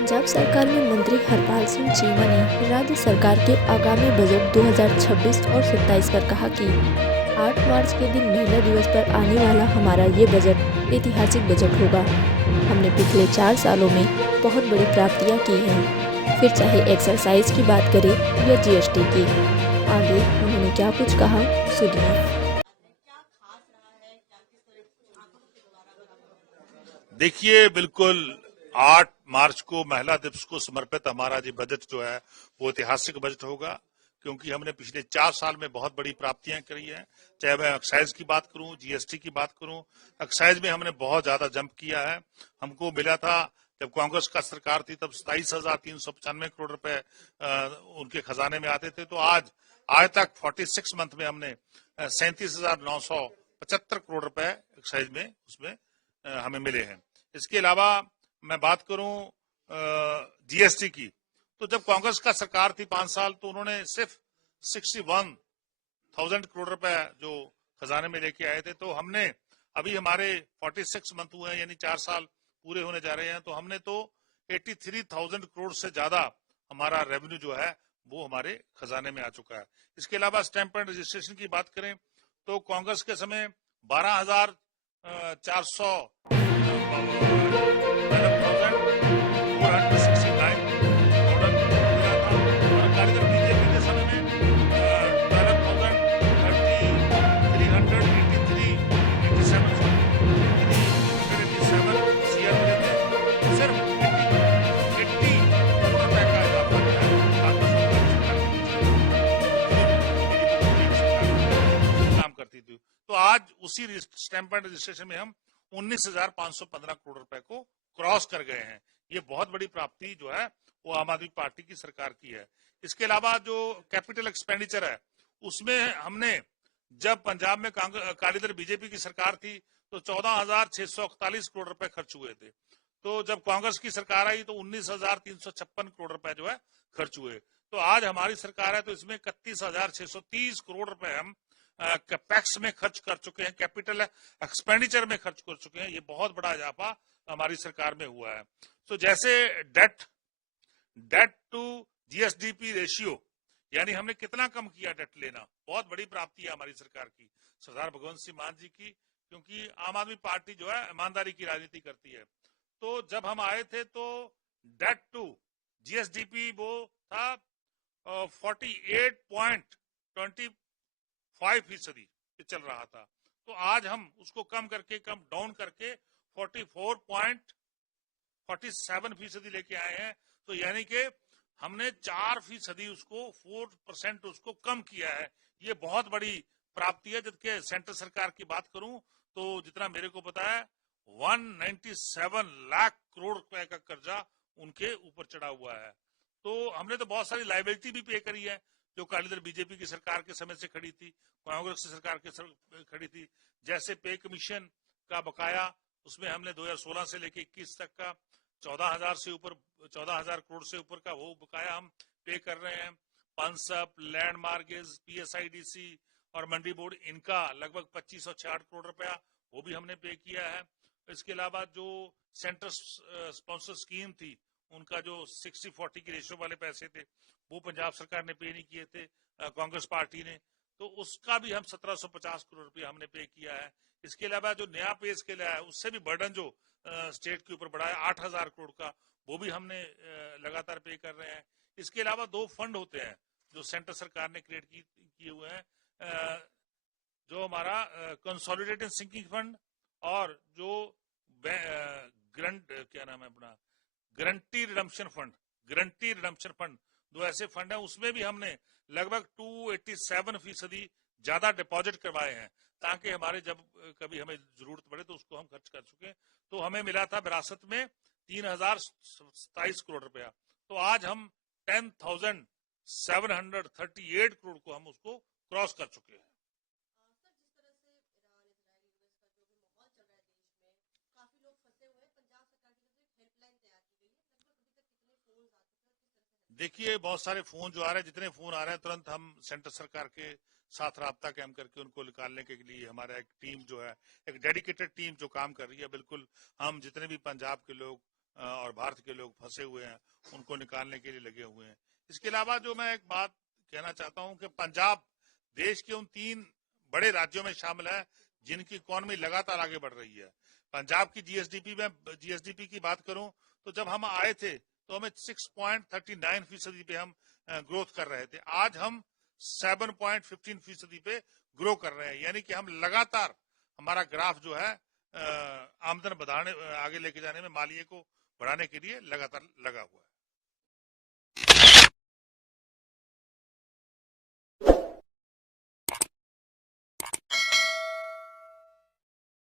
पंजाब सरकार में मंत्री हरपाल सिंह चीमा ने राज्य सरकार के आगामी बजट 2026 और 27 पर कहा कि 8 मार्च के दिन महिला दिवस पर आने वाला हमारा ये बजट ऐतिहासिक बजट होगा। हमने पिछले 4 सालों में बहुत बड़ी प्राप्तियां की हैं, फिर चाहे एक्सरसाइज की बात करें या जीएसटी की। आगे उन्होंने क्या कुछ कहा, सुनिए। देखिए, बिल्कुल 8 मार्च को महिला दिवस को समर्पित हमारा जो बजट जो है वो ऐतिहासिक बजट होगा, क्योंकि हमने पिछले 4 साल में बहुत बड़ी प्राप्तियां करी हैं। चाहे मैं एक्साइज की बात करूं, जीएसटी की बात करूं, एक्साइज में हमने बहुत ज्यादा जंप किया है। हमको मिला था जब कांग्रेस का सरकार थी तब 27,395 करोड़ रुपए उनके खजाने में आते थे, तो आज तक 46 मंथ में हमने 37,975 करोड़ रुपए एक्साइज में उसमें हमें मिले हैं। इसके अलावा मैं बात करूं जीएसटी की, तो जब कांग्रेस का सरकार थी 5 साल, तो उन्होंने सिर्फ 61,000 करोड़ रुपए जो खजाने में लेके आए थे। तो हमने अभी हमारे 46 मंथ हुए हैं, यानी 4 साल पूरे होने जा रहे हैं, तो हमने तो 83,000 करोड़ से ज्यादा हमारा रेवेन्यू जो है वो हमारे खजाने में आ चुका है। इसके अलावा स्टैंप एंड रजिस्ट्रेशन की बात करें तो कांग्रेस के समय 12,400 तो आज उसी स्टैंप एंड रजिस्ट्रेशन में हम 19,515 करोड़ रुपए को क्रॉस कर गए हैं। ये बहुत बड़ी प्राप्ति जो है वो आम आदमी पार्टी की सरकार की है। इसके अलावा जो कैपिटल एक्सपेंडिचर है उसमें हमने, जब पंजाब में अकाली दल बीजेपी की सरकार थी तो 14,641 करोड़ रुपए खर्च हुए थे। तो जब कांग्रेस की सरकार आई तो 19,356 करोड़ रुपए जो है खर्च हुए। तो आज हमारी सरकार है तो इसमें 31,630 करोड़ रुपए हम कैपेक्स में खर्च कर चुके हैं, कैपिटल एक्सपेंडिचर में खर्च कर चुके हैं। ये बहुत बड़ा इजाफा हमारी सरकार में हुआ है। तो जैसे डेट टू जीएसडीपी रेशियो, यानी हमने कितना कम किया डेट लेना, बहुत बड़ी प्राप्ति है हमारी सरकार की, सरदार भगवंत सिंह मान जी की, क्योंकि आम आदमी पार्टी जो है ईमानदारी की राजनीति करती है। तो जब हम आए थे तो डेट टू जीएसडीपी वो था 48.25% चल रहा था। तो आज हम उसको कम डाउन करके 44.47% लेके आए हैं। तो यानी कि हमने 4% उसको 4% उसको कम किया है। ये बहुत बड़ी प्राप्ति है। जबकि सेंट्रल सरकार की बात करूं तो जितना मेरे को पता है 197 लाख करोड़ रुपए का कर्जा उनके ऊपर चढ़ा हुआ है। तो हमने तो बहुत सारी लायबिलिटी भी पे करी है जो अकाली दल बीजेपी की सरकार के समय से खड़ी थी, कांग्रेस की सरकार के खड़ी थी। जैसे पे कमीशन का बकाया, उसमें हमने 2016 से लेकर 21 तक का 14,000 करोड़ से ऊपर का वो बकाया हम पे कर रहे हैं। पंसप, लैंड मार्गेज, पीएसआईडीसी और मंडी बोर्ड, इनका लगभग 2566 करोड़ रुपया वो भी हमने पे किया है। इसके अलावा जो सेंट्रल स्पॉन्सर स्कीम थी, उनका जो 60-40 की रेशियो वाले पैसे थे वो पंजाब सरकार ने पे नहीं किए थे, कांग्रेस पार्टी ने, तो उसका भी हम 1750 करोड़ रुपया हमने पे किया है। इसके अलावा जो नया पे स्केल है उससे भी बर्डन जो स्टेट के ऊपर बढ़ा है 8,000 करोड़ का, वो भी हमने लगातार पे कर रहे हैं। इसके अलावा 2 फंड होते हैं जो सेंट्रल सरकार ने क्रिएट किए हुए हैं, जो हमारा कंसोलिडेटेड सिंकिंग फंड और जो क्या नाम है अपना गारंटी रिडम्पशन फंड, 2 ऐसे फंड है। उसमें भी हमने लगभग 287% ज्यादा डिपॉजिट करवाए हैं, ताकि हमारे जब कभी हमें जरूरत पड़े तो उसको हम खर्च कर चुके। तो हमें मिला था विरासत में 3,027 करोड़ रुपया, तो आज हम 10,738 करोड़ को हम उसको क्रॉस कर चुके हैं। देखिए, बहुत सारे फोन जो आ रहे हैं, जितने फोन आ रहे हैं तुरंत हम सेंट्रल सरकार के साथ राब्ता कायम करके उनको निकालने के लिए हमारा एक टीम जो है, एक डेडिकेटेड टीम जो काम कर रही है। बिल्कुल हम जितने भी पंजाब के लोग और भारत के लोग फंसे हुए हैं, उनको निकालने के लिए लगे हुए हैं। इसके अलावा जो मैं एक बात कहना चाहता हूं कि पंजाब देश के उन 3 बड़े राज्यों में शामिल है जिनकी इकोनॉमी लगातार आगे बढ़ रही है। पंजाब की जीएसडीपी की बात करूं तो जब हम आए थे तो हमें 6.39% पे हम ग्रोथ कर रहे थे। आज हम 7.15% पे ग्रो कर रहे हैं, यानी कि हम लगातार, हमारा ग्राफ जो है आमदन बढ़ाने, आगे लेके जाने में, मालिये को बढ़ाने के लिए लगातार लगा हुआ है।